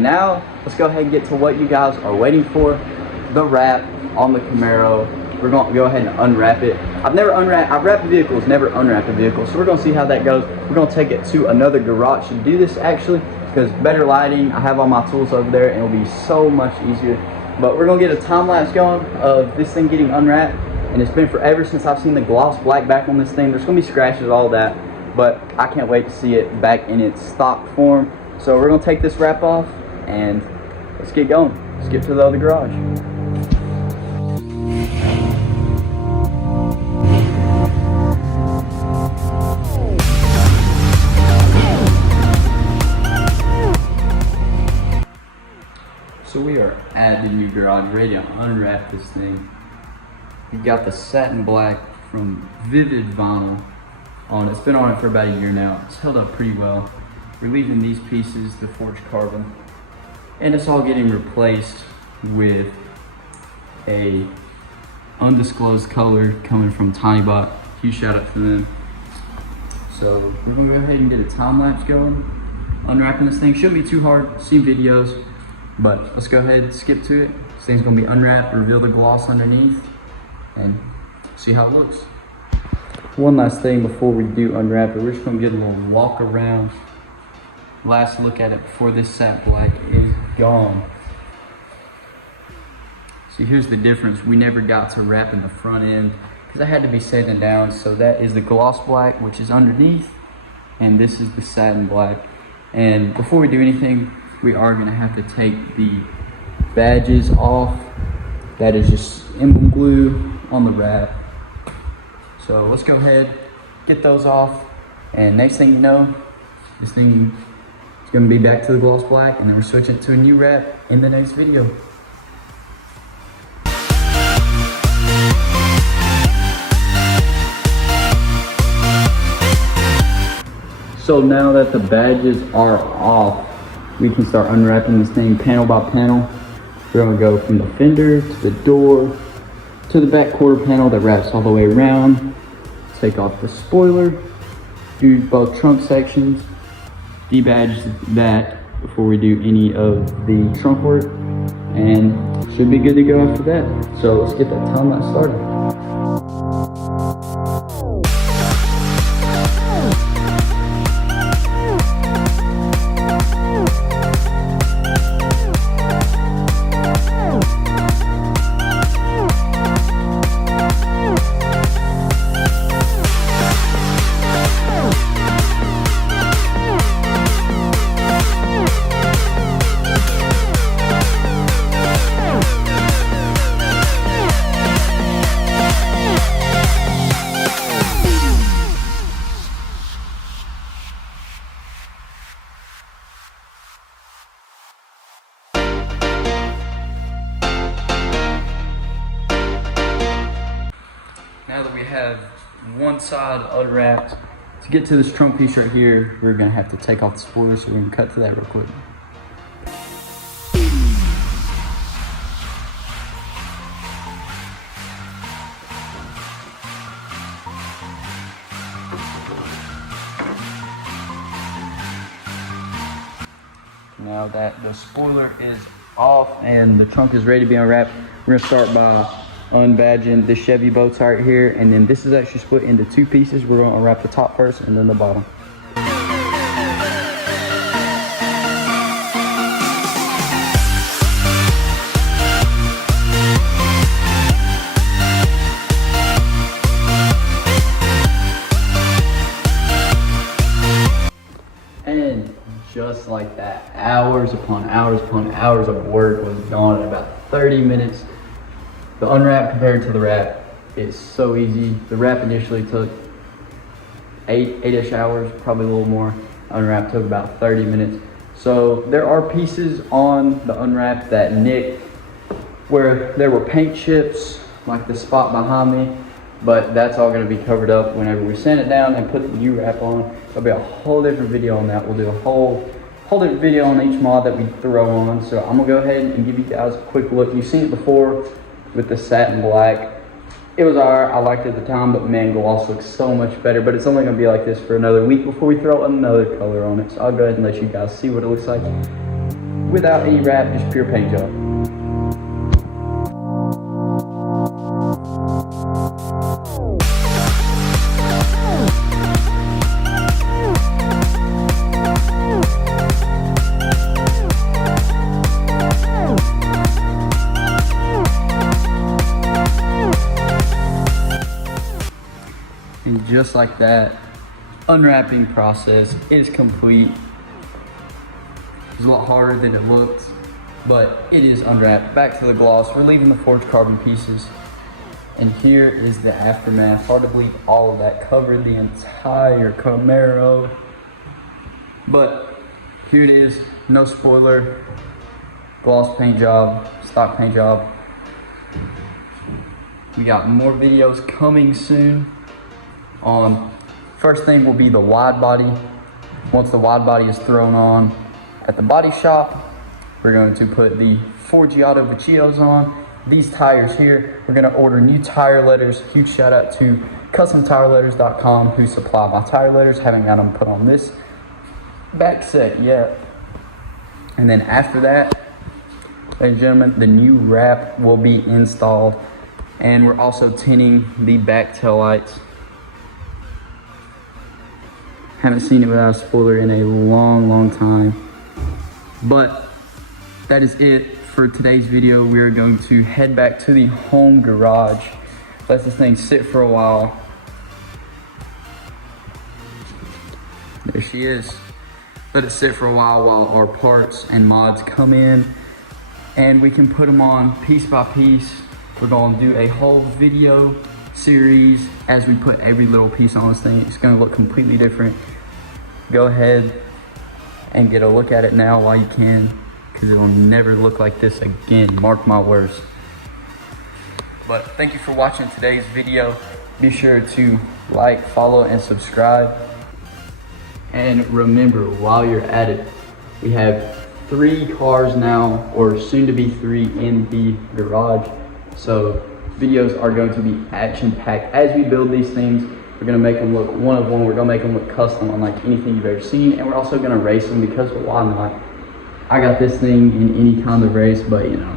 And now let's go ahead and get to what you guys are waiting for, the wrap on the Camaro. We're going to go ahead and unwrap it. I've wrapped vehicles, never unwrapped a vehicle. So we're going to see how that goes. We're going to take it to another garage to do this actually, because better lighting. I have all my tools over there and it'll be so much easier. But we're going to get a time lapse going of this thing getting unwrapped. And it's been forever since I've seen the gloss black back on this thing. There's going to be scratches, all that. But I can't wait to see it back in its stock form. So we're going to take this wrap off and let's get going. Let's get to the other garage. So we are at the new garage, ready to unwrap this thing. We got the satin black from Vivid Vinyl on. It's been on it for about a year now. It's held up pretty well. We're leaving these pieces, the forged carbon, and it's all getting replaced with a undisclosed color coming from TinyBot. Huge shout out to them. So we're gonna go ahead and get a time lapse going. Unwrapping this thing shouldn't be too hard. Seen videos. But let's go ahead and skip to it. This thing's gonna be unwrapped, reveal the gloss underneath, and see how it looks. One last thing before we do unwrap it, we're just gonna get a little walk around. Last look at it before this satin black is gone. See, here's the difference. We never got to wrap in the front end because I had to be sanding down. So that is the gloss black, which is underneath, and this is the satin black. And before we do anything, we are gonna have to take the badges off. That is just emblem glue on the wrap. So let's go ahead, get those off. And next thing you know, this thing is gonna be back to the gloss black, and then we're switching to a new wrap in the next video. So now that the badges are off, we can start unwrapping this thing panel by panel. We're gonna go from the fender to the door to the back quarter panel that wraps all the way around. Take off the spoiler, do both trunk sections, debadge that before we do any of the trunk work, and should be good to go after that. So let's get that time lapse started. Now that we have one side unwrapped, to get to this trunk piece right here, we're gonna have to take off the spoiler, so we're gonna cut to that real quick. Now that the spoiler is off and the trunk is ready to be unwrapped, we're gonna start by unbadging the Chevy bow tie right here, and then this is actually split into two pieces. We're going to unwrap the top first and then the bottom. And just like that, hours upon hours upon hours of work was gone in about 30 minutes. The unwrap compared to the wrap is so easy. The wrap initially took eight-ish hours, probably a little more. Unwrap took about 30 minutes. So there are pieces on the unwrap that nicked where there were paint chips, like the spot behind me, but that's all gonna be covered up whenever we sand it down and put the new wrap on. There'll be a whole different video on that. We'll do a whole different video on each mod that we throw on. So I'm gonna go ahead and give you guys a quick look. You've seen it before with the satin black. It was alright, I liked it at the time, but man, gloss looks so much better. But it's only gonna be like this for another week before we throw another color on it. So I'll go ahead and let you guys see what it looks like. without any wrap, just pure paint job. And just like that, unwrapping process is complete. It's a lot harder than it looks, but it is unwrapped. Back to the gloss, we're leaving the forged carbon pieces. And here is the aftermath. Hard to believe all of that covered the entire Camaro. But here it is, no spoiler, gloss paint job, stock paint job. We got more videos coming soon. First thing will be the wide body. Once the wide body is thrown on at the body shop, we're going to put the 4 Giotto Vecchios on. These tires here, we're gonna order new tire letters. Huge shout out to CustomTireLetters.com who supply my tire letters. Haven't got them put on this back set yet. And then after that, ladies and gentlemen, the new wrap will be installed. And we're also tinting the back tail lights. Haven't seen it without a spoiler in a long time. But that is it for today's video. We are going to head back to the home garage. Let this thing sit for a while. There she is. Let it sit for a while our parts and mods come in, and we can put them on piece by piece. We're going to do a whole video series as we put every little piece on this thing. It's going to look completely different. Go ahead and get a look at it now while you can, because it will never look like this again, mark my words. But thank you for watching today's video. Be sure to like, follow, and subscribe. And remember, while you're at it, we have 3 cars now, or soon to be 3, in the garage. So videos are going to be action-packed. As we build these things, we're gonna make them look one of one. We're gonna make them look custom, unlike anything you've ever seen. And we're also gonna race them, because why not? I got this thing in any kind of race, but you know,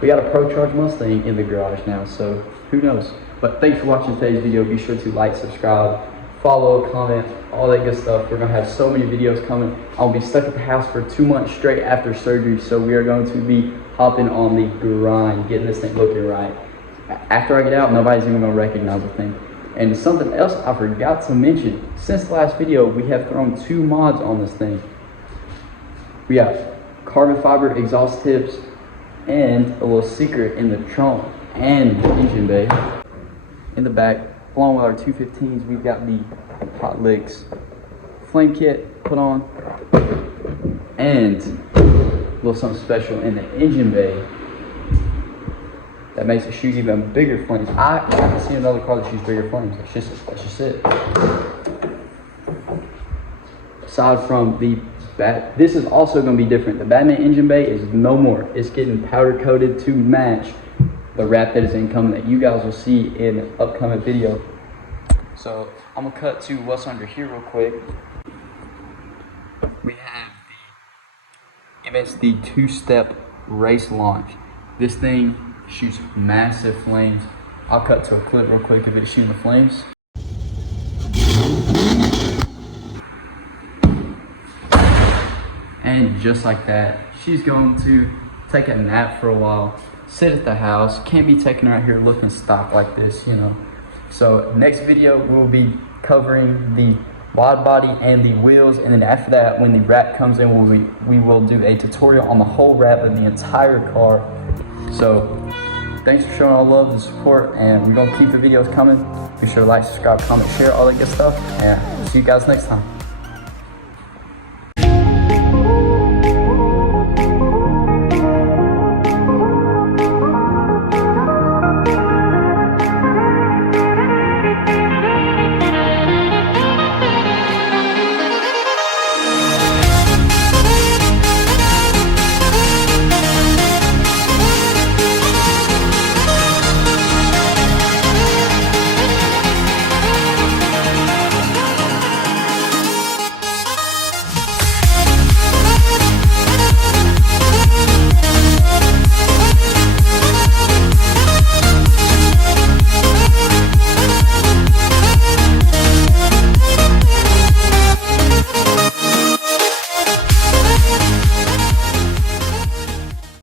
we got a Pro Charge Mustang in the garage now, so who knows? But thanks for watching today's video. Be sure to like, subscribe, follow, comment, all that good stuff. We're gonna have so many videos coming. I'll be stuck at the house for 2 months straight after surgery, so we are going to be hopping on the grind, getting this thing looking right. After I get out, nobody's even gonna recognize the thing. And something else I forgot to mention, since the last video, we have thrown 2 mods on this thing. We got carbon fiber exhaust tips and a little secret in the trunk and the engine bay. In the back, along with our 215s, we've got the Hot Licks flame kit put on, and a little something special in the engine bay that makes it shoot even bigger flames. I haven't seen another car that shoots bigger flames. That's just it. Aside from the bat, this is also going to be different. The Batman engine bay is no more. It's getting powder coated to match the wrap that is incoming, that you guys will see in an upcoming video. So I'm gonna cut to what's under here real quick. We have the 2-step race launch. This thing shoots massive flames. I'll cut to a clip real quick of it shooting the flames. And just like that, she's going to take a nap for a while, sit at the house. Can't be taking her out here looking stock like this, you know. So next video, we'll be covering the wide body and the wheels, and then after that, when the wrap comes in, we will do a tutorial on the whole wrap of the entire car. So thanks for showing all love and support, and we're gonna keep the videos coming. Be sure to like, subscribe, comment, share, all that good stuff, and we'll see you guys next time.